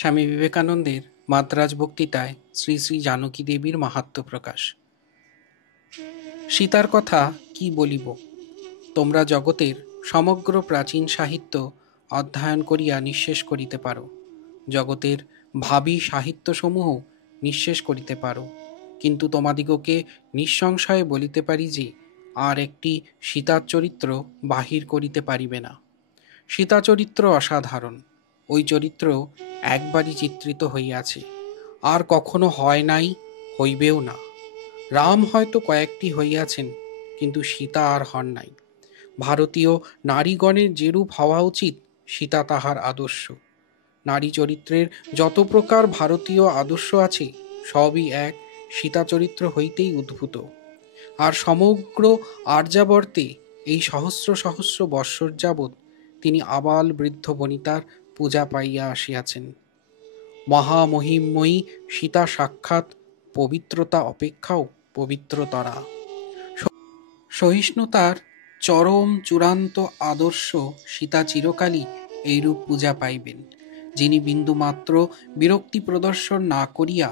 স্বামী বিবেকানন্দের মাদ্রাজ বক্তৃতায় শ্রী শ্রী জানকী দেবীর মাহাত্ম্য প্রকাশ। সীতার কথা কি বলিব, তোমরা জগতের সমগ্র প্রাচীন সাহিত্য অধ্যয়ন করিয়া নিঃশেষ করিতে পারো, জগতের ভাবী সাহিত্যসমূহ নিঃশেষ করিতে পারো, কিন্তু তোমাদিগকে নিঃসংশয়ে বলিতে পারি যে আর একটি সীতার চরিত্র বাহির করিতে পারিবে না। সীতা চরিত্র অসাধারণ। ওই চরিত্র একবারই চিত্রিত হইয়াছে, আর কখনো হয় নাই, হইবেও না। রাম হয়তো কয়েকটি হইয়াছেন, কিন্তু সীতা আর হন নাই। ভারতীয় নারীগণের যেরূপ হওয়া উচিত, সীতা তাহার আদর্শ। নারী চরিত্রের যত প্রকার ভারতীয় আদর্শ আছে, সবই এক সীতা চরিত্র হইতেই উদ্ভূত। আর সমগ্র আর্যাবর্তে এই সহস্র সহস্র বৎসর যাবৎ তিনি আবাল বৃদ্ধ বনিতার পূজা পাইয়া আসিয়াছেন। মহামহিমময়ী সীতা সাক্ষাৎ পবিত্রতা অপেক্ষাও পবিত্রতরা। সহিষ্ণুতার চরম চূড়ান্ত আদর্শ সীতা চিরকালই এইরূপ পূজা পাইবেন। যিনি বিন্দুমাত্র বিরক্তি প্রদর্শন না করিয়া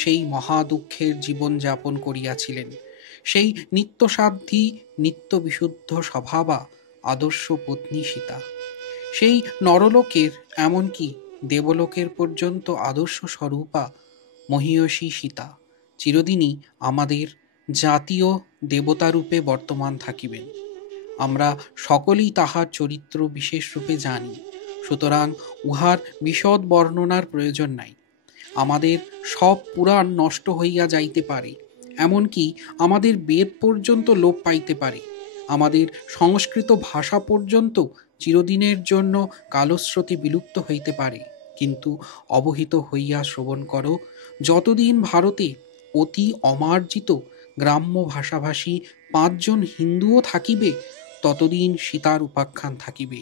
সেই মহাদুঃখের জীবন যাপন করিয়াছিলেন, সেই নিত্যসাধ্বী নিত্য বিশুদ্ধ স্বভাবা আদর্শ পত্নী সীতা, সেই নরলোকের এমনকি দেবলোকের পর্যন্ত আদর্শ স্বরূপা মহীয়সী সীতা চিরদিনই আমাদের জাতীয় দেবতারূপে বর্তমান থাকিবেন। আমরা সকলেই তাহার চরিত্র বিশেষ রূপে জানি, সুতরাং উহার বিশদ বর্ণনার প্রয়োজন নাই। আমাদের সব পুরাণ নষ্ট হইয়া যাইতে পারে, এমনকি আমাদের বেদ পর্যন্ত লোপ পাইতে পারে, আমাদের সংস্কৃত ভাষা পর্যন্ত চিরদিনের জন্য কালস্রোতে বিলুপ্ত হইতে পারে, কিন্তু অবহিত হইয়া শ্রবণ করো, যতদিন ভারতে অতি অমার্জিত গ্রাম্য ভাষাভাষী 5 জন হিন্দুও থাকিবে, ততদিন সীতার উপাখ্যান থাকিবে।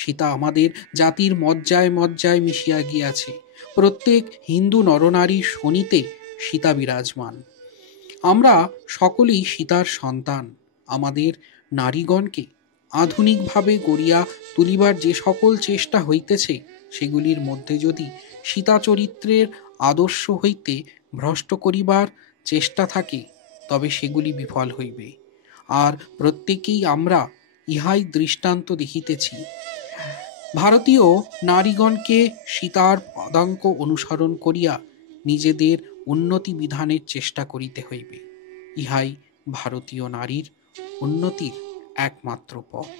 সীতা আমাদের জাতির মজ্জায় মজ্জায় মিশিয়া গিয়াছে। প্রত্যেক হিন্দু নরনারীর শোণিতে সীতা বিরাজমান। আমরা সকলেই সীতার সন্তান। আমাদের নারীগণকে আধুনিকভাবে গড়িয়া তুলিবার যে সকল চেষ্টা হইতেছে, সেগুলির মধ্যে যদি সীতা চরিত্রের আদর্শ হইতে ভ্রষ্ট করিবার চেষ্টা থাকে, তবে সেগুলি বিফল হইবে। আর প্রত্যেকেই আমরা ইহাই দৃষ্টান্ত দেখিতেছি। ভারতীয় নারীগণকে সীতার পদাঙ্ক অনুসরণ করিয়া নিজেদের উন্নতি বিধানের চেষ্টা করিতে হইবে। ইহাই ভারতীয় নারীর উন্নতির একমাত্র পথ।